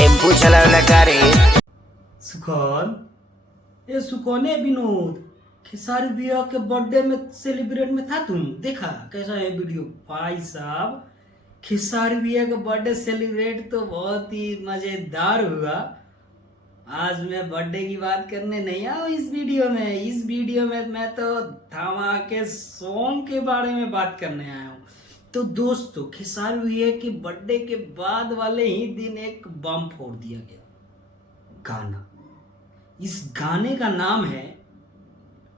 Tempo चलावला का रे? सुकौन ये सुकौने विनोद खेसारी भैया के बर्थडे में सेलिब्रेट में था। तुम देखा कैसा है वीडियो? भाई साहब खेसारी भैया का बर्थडे सेलिब्रेट तो बहुत ही मजेदार हुआ। आज मैं बर्थडे की बात करने नहीं आया इस वीडियो में मैं तो धमाके सॉन्ग के बारे में बात करने आया हूँ। तो दोस्तों खेसारी भैया के बर्थडे के बाद वाले ही दिन एक बम फोड़ दिया गया गाना। इस गाने का नाम है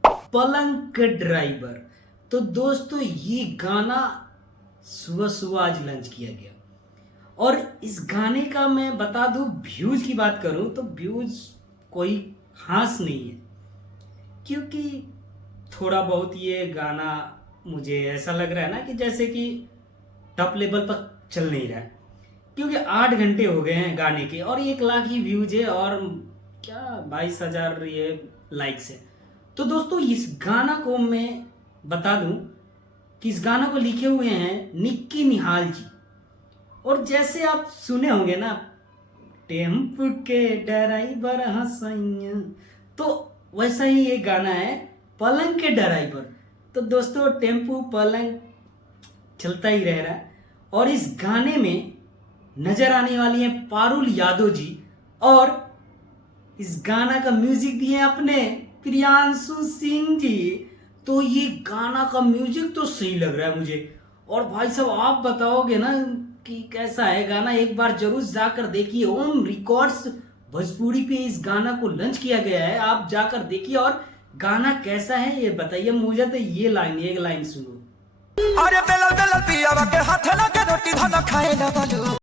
पलंग ड्राइवर। तो दोस्तों ये गाना सुबह सुबह आज लॉन्च किया गया और इस गाने का मैं बता दूं व्यूज की बात करूं तो व्यूज कोई खास नहीं है, क्योंकि थोड़ा बहुत ये गाना मुझे ऐसा लग रहा है ना कि जैसे कि टॉप लेवल पर चल नहीं रहा है, क्योंकि 8 घंटे हो गए हैं गाने के और 1 लाख ही व्यूज है और क्या 22,000 ये लाइक्स है। तो दोस्तों इस गाना को मैं बता दूं कि इस गाना को लिखे हुए हैं निक्की निहाल जी। और जैसे आप सुने होंगे ना टेम्पू के ड्राइवर हंसैया, तो वैसा ही ये गाना है पलंग के ड्राइवर। तो दोस्तों टेम्पू पलंग चलता ही रह रहा है और इस गाने में नजर आने वाली है पारुल यादव जी और इस गाना का म्यूजिक दिए अपने प्रियांशु सिंह जी। तो ये गाना का म्यूजिक तो सही लग रहा है मुझे। और भाई साहब आप बताओगे ना कि कैसा है गाना, एक बार जरूर जाकर देखिए। ओम रिकॉर्ड्स भोजपुरी पे इस गाना को लॉन्च किया गया है, आप जाकर देखिए और गाना कैसा है ये बताइए मुझे। तो ये एक लाइन सुनो। अरे बेलल बेलल पियावा के हाथ लगे रोटी धन खाए ना बालू।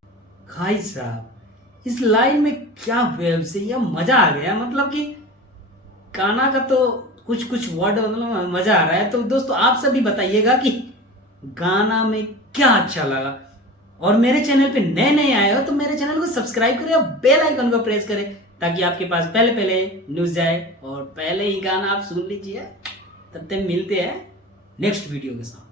भाई साहब इस लाइन में क्या वेब से यह मजा आ गया, मतलब कि गाना का तो कुछ वर्ड मतलब मजा आ रहा है। तो दोस्तों आप सभी बताइएगा कि गाना में क्या अच्छा लगा। और मेरे चैनल पे नए आए हो तो मेरे चैनल को सब्सक्राइब करें और बेल आइकन को प्रेस करें ताकि आपके पास पहले न्यूज जाए और पहले ही गाना आप सुन लीजिए। तब तक मिलते हैं नेक्स्ट वीडियो के साथ।